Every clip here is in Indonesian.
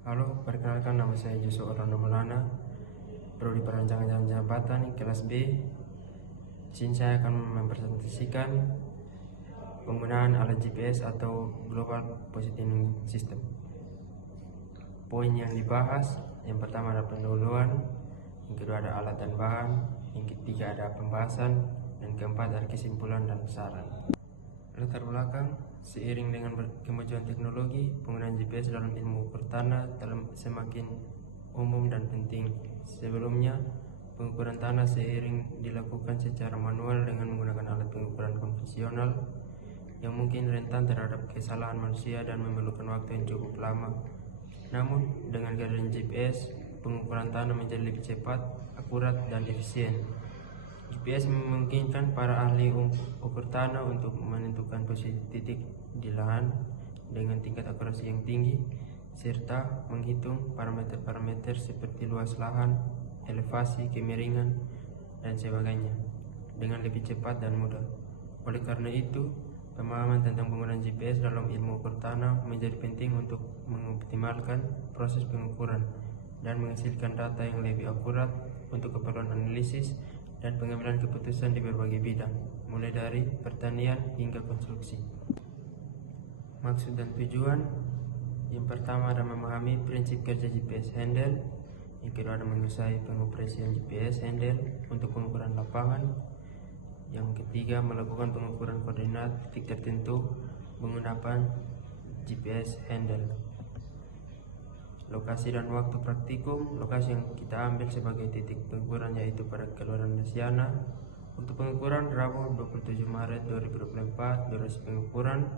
Halo, perkenalkan nama saya Joshua Orlando Maulana, Prodi Perancangan Jabatan kelas B. Di sini saya akan mempresentasikan penggunaan alat GPS atau Global Positioning System. Poin yang dibahas, yang pertama ada pendahuluan, yang kedua ada alat dan bahan, yang ketiga ada pembahasan, dan keempat ada kesimpulan dan saran. Latar belakang, seiring dengan kemajuan teknologi, penggunaan GPS dalam ilmu ukur tanah semakin umum dan penting. Sebelumnya, pengukuran tanah seiring dilakukan secara manual dengan menggunakan alat pengukuran konvensional yang mungkin rentan terhadap kesalahan manusia dan memerlukan waktu yang cukup lama. Namun, dengan kehadiran GPS, pengukuran tanah menjadi lebih cepat, akurat, dan efisien. GPS memungkinkan para ahli ukur tanah untuk menentukan posisi titik di lahan dengan tingkat akurasi yang tinggi, serta menghitung parameter-parameter seperti luas lahan, elevasi, kemiringan, dan sebagainya dengan lebih cepat dan mudah. Oleh karena itu, pemahaman tentang penggunaan GPS dalam ilmu ukur tanah menjadi penting untuk mengoptimalkan proses pengukuran dan menghasilkan data yang lebih akurat untuk keperluan analisis dan pengambilan keputusan di berbagai bidang, mulai dari pertanian hingga konstruksi. Maksud dan tujuan, yang pertama ada memahami prinsip kerja GPS handle, yang kedua ada menguasai pengoperasian GPS handle untuk pengukuran lapangan, yang ketiga melakukan pengukuran koordinat titik tertentu menggunakan GPS handle. Lokasi dan waktu praktikum, lokasi yang kita ambil sebagai titik pengukuran yaitu pada Kelurahan Lesiana. Untuk pengukuran Rabu 27 Maret 2024, durasi pengukuran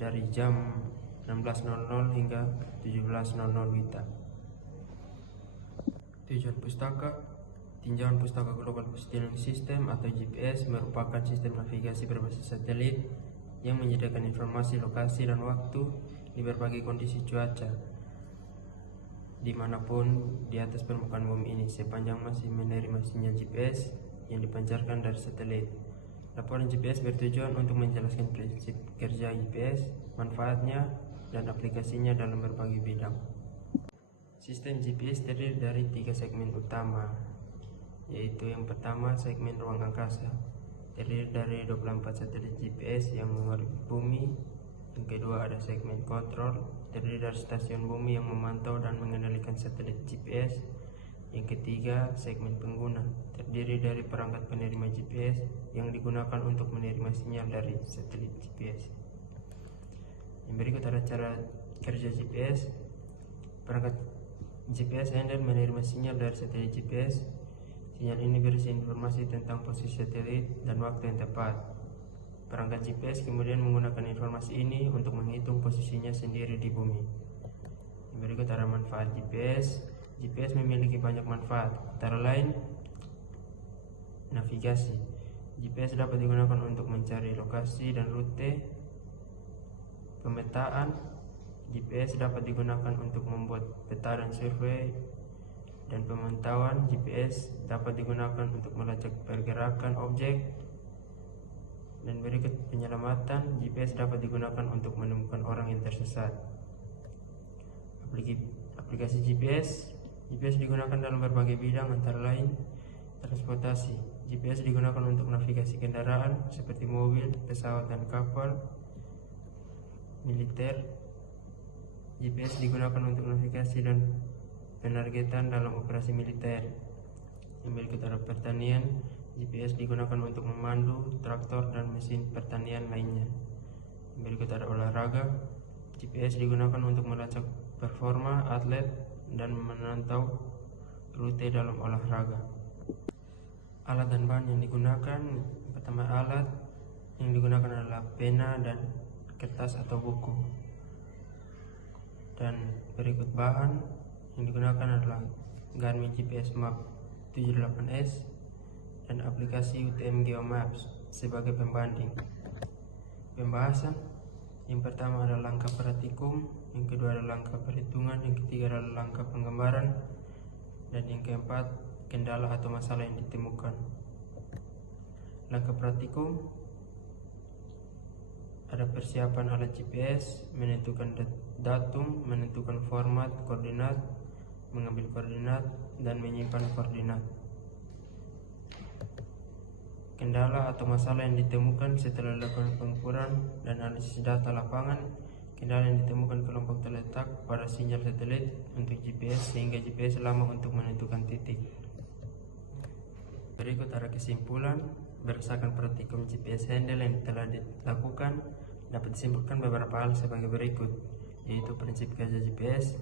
dari jam 16.00 hingga 17.00 WITA. Tujuan pustaka, tinjauan pustaka Global Positioning System atau GPS merupakan sistem navigasi berbasis satelit yang menyediakan informasi lokasi dan waktu di berbagai kondisi cuaca dimanapun di atas permukaan bumi ini sepanjang masih menerima sinyal GPS yang dipancarkan dari satelit. Laporan GPS bertujuan untuk menjelaskan prinsip kerja GPS, manfaatnya, dan aplikasinya dalam berbagai bidang. Sistem GPS terdiri dari 3 segmen utama, yaitu yang pertama segmen ruang angkasa, terdiri dari 24 satelit GPS yang mengelilingi bumi. Yang kedua ada segmen kontrol, terdiri dari stasiun bumi yang memantau dan mengendalikan satelit GPS. Yang ketiga segmen pengguna, terdiri dari perangkat penerima GPS yang digunakan untuk menerima sinyal dari satelit GPS. Yang berikut ada cara kerja GPS. Perangkat GPS handle menerima sinyal dari satelit GPS. Sinyal ini berisi informasi tentang posisi satelit dan waktu yang tepat. Perangkat GPS kemudian menggunakan informasi ini untuk menghitung posisinya sendiri di bumi. Yang berikut ada manfaat GPS. GPS memiliki banyak manfaat, antara lain navigasi. GPS dapat digunakan untuk mencari lokasi dan rute. Pemetaan, GPS dapat digunakan untuk membuat peta dan survei. Dan pemantauan, GPS dapat digunakan untuk melacak pergerakan objek. Dan berikut penyelamatan, GPS dapat digunakan untuk menemukan orang yang tersesat. Aplikasi GPS digunakan dalam berbagai bidang, antara lain transportasi. GPS digunakan untuk navigasi kendaraan seperti mobil, pesawat, dan kapal. Militer, GPS digunakan untuk navigasi dan penargetan dalam operasi militer. Yang berikut ada pertanian, GPS digunakan untuk memandu traktor dan mesin pertanian lainnya. Berikut ada olahraga, GPS digunakan untuk melacak performa atlet dan memantau rute dalam olahraga. Alat dan bahan yang digunakan, pertama alat yang digunakan adalah pena dan kertas atau buku. Dan berikut bahan yang digunakan adalah Garmin GPS Map 78S dan aplikasi UTM Geomaps sebagai pembanding. Pembahasan, yang pertama adalah langkah praktikum, yang kedua adalah langkah perhitungan, yang ketiga adalah langkah penggambaran, dan yang keempat kendala atau masalah yang ditemukan. Langkah praktikum, ada persiapan alat GPS, menentukan datum, menentukan format koordinat, mengambil koordinat, dan menyimpan koordinat. Kendala atau masalah yang ditemukan setelah dilakukan pengukuran dan analisis data lapangan. Kendala yang ditemukan kelompok terletak pada sinyal satelit untuk GPS sehingga GPS lama untuk menentukan titik. Berikut ada kesimpulan. Berdasarkan praktikum GPS handle yang telah dilakukan, dapat disimpulkan beberapa hal sebagai berikut, yaitu prinsip kerja GPS.